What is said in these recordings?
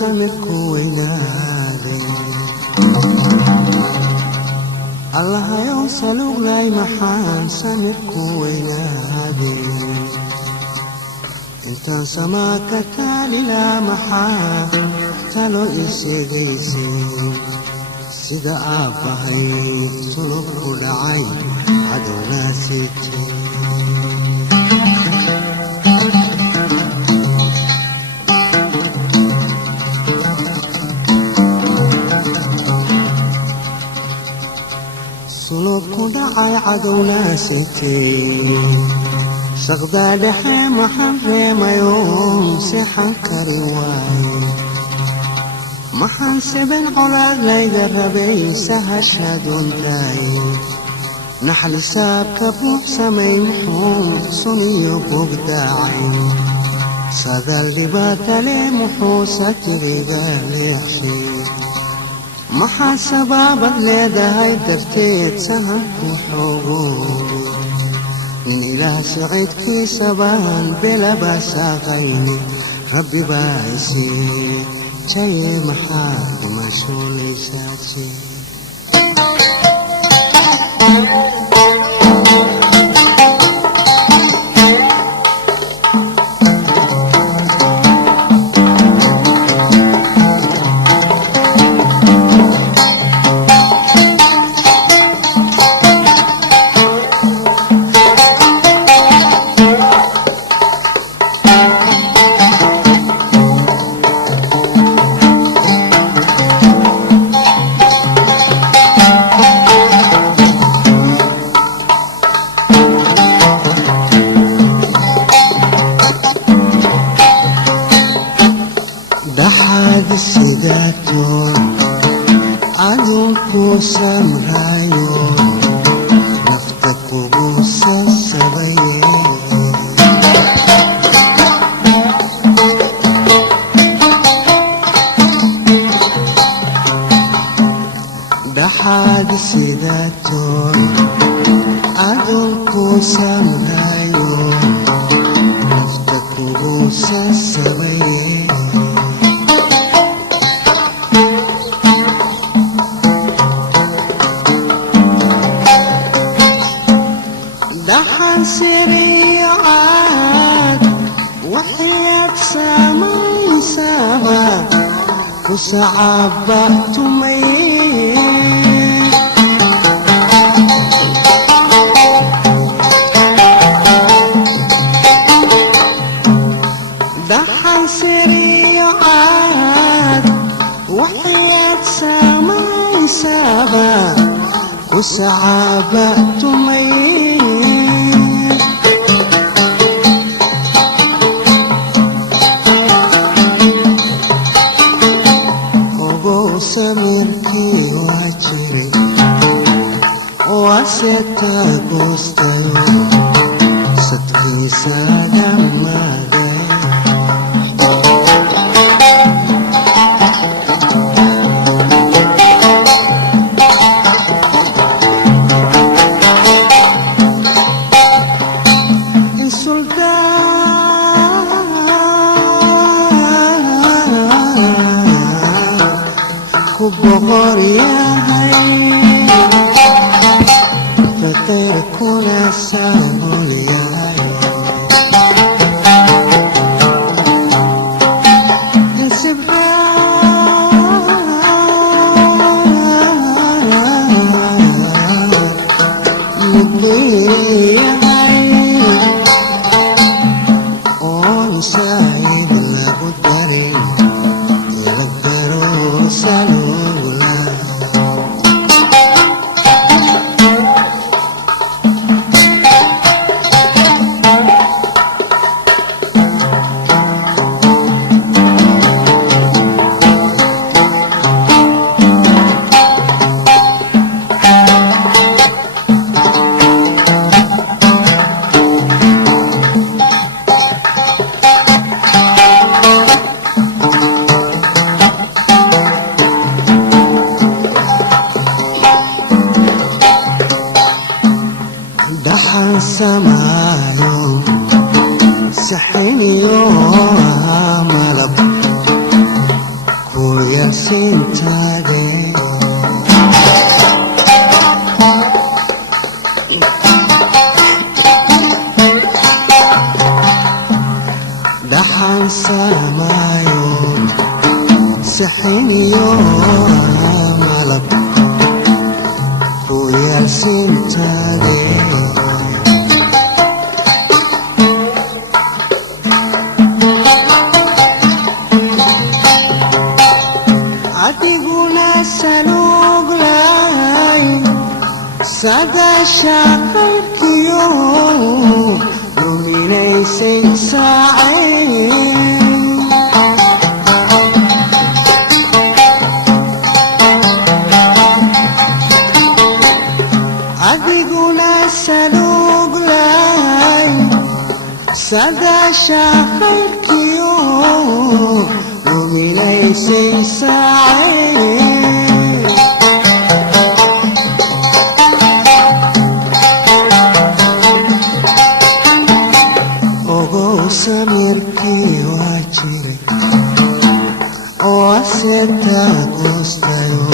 samirku weynaaday allahayow saluglay maxaan samirku weynaaday intaan samaa ka taalilaa maxaa talo ii sheegaysay sida aabbahay sulub ku dhacay cadowgaa siitay sulub ku dhacay cadowgaa siitay saqdaa dhexe maxaan reemayo sixan kari waayo maxaan seben colaad layga rabay sahashaduntaay naxlisaabka buuxsamay muxuu suniyo bogdaacay sagaal dhibaatale muxuu satiriga leexshay maxaa sabaabad leedahay darteed sahanku xoogo in ilaah sicid baan belaba saaqayni rabbi baa isii jaye maxaad masuulaysaasi dhaxaad sidaatoon adunku samrayo nafta kugu sasabaye dhaxaad sidaatoon adunku samrayo nafta kugu sasabaye dhaxan siriicaad waxaad samaysaba ku sacaabatumaye dhaxan siriicaad waxaad samaysaba ku sacaabatumaye samirkii waa jiray waaseta goostayo sadkiisa dhammaaday boqor yahay fakir kuna saabul yahay on sahib lagu darin ilagaro salula dhaxan samaalo saxiniyo malab sintaade dhaxan saamayo sixiniyo malab ku yaal sintaade sagasha qalbiyo luminaysay saaceen adiguna saluglay sagasha qalbiyo luminaysay saaceen samirkii waa jiray oo aseta goostayo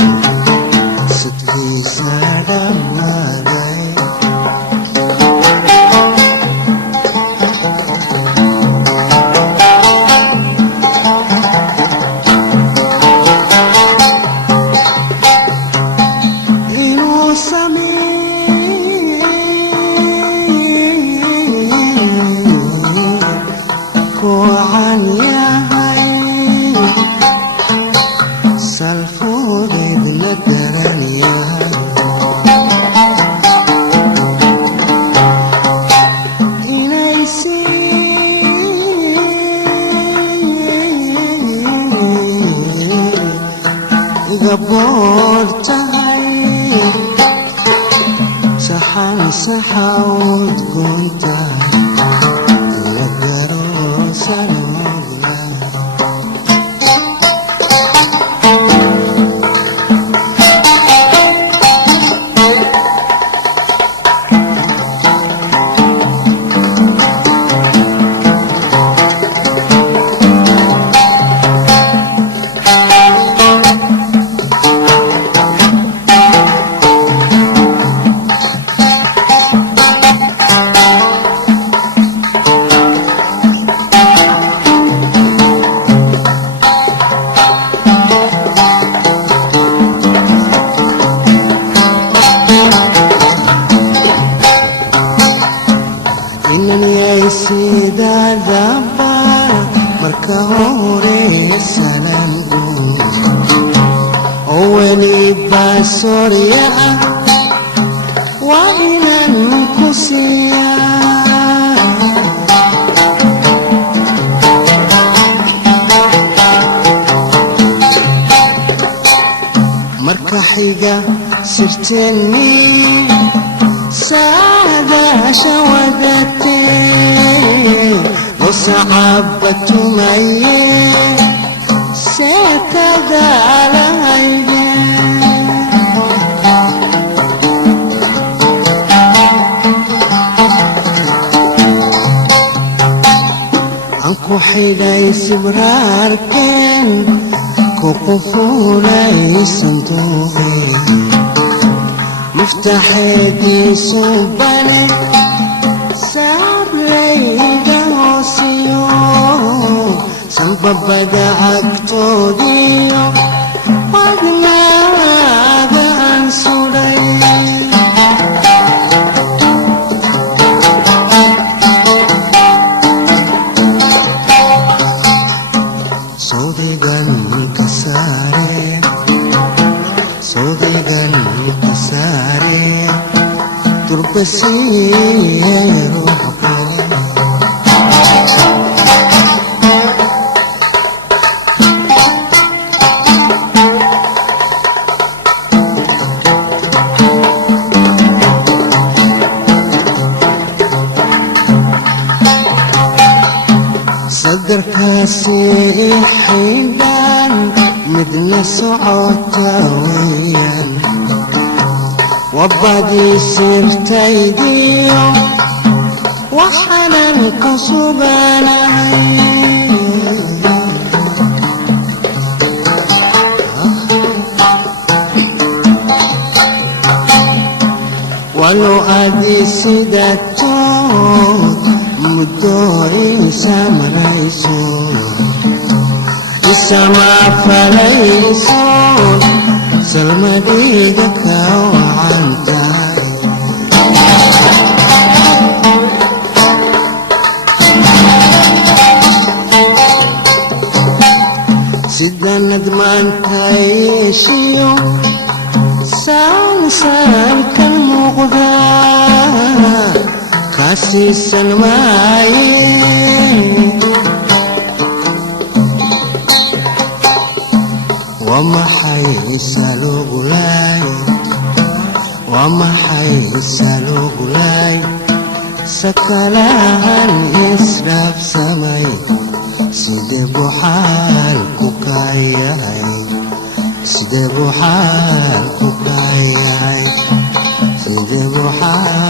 sidkiisa dhammaaday inuu kuwacan yahay salfoodeedna daran yahay inaysi iga boor tahay saxan saxa udgoonta sidadaba marka hore salaamku oo weliba soorya ah waa inaan ku siiyaa marka xiga sirteeni saadaasha wadatee وصعبت معي ستقال عيني عنكو حيداي سبرار كان كوقفولاي صندوقي مفتاحي صوباني ساب ليدا وسيو سنببدا عكتوديو وادنا وادان سوري صوديغان كساري صوديغان كساري تربسي روحك صدركاسي حيدان مدنا سعوتاويا وبادي سيرتايديو وحنان قصبانا ولو أدي سيداتون مدوي سامريسون إسما فليسون سلمى ديدك وعنتاي سيدا ندمان تايشيو سان كالمغدا كاسي سلماي وما حيسالو غلاي وما حيسالو غلاي سكالان إسراف سماي سيدي بحال كوكاياي سيدي بحال كوكاياي سيدي بحال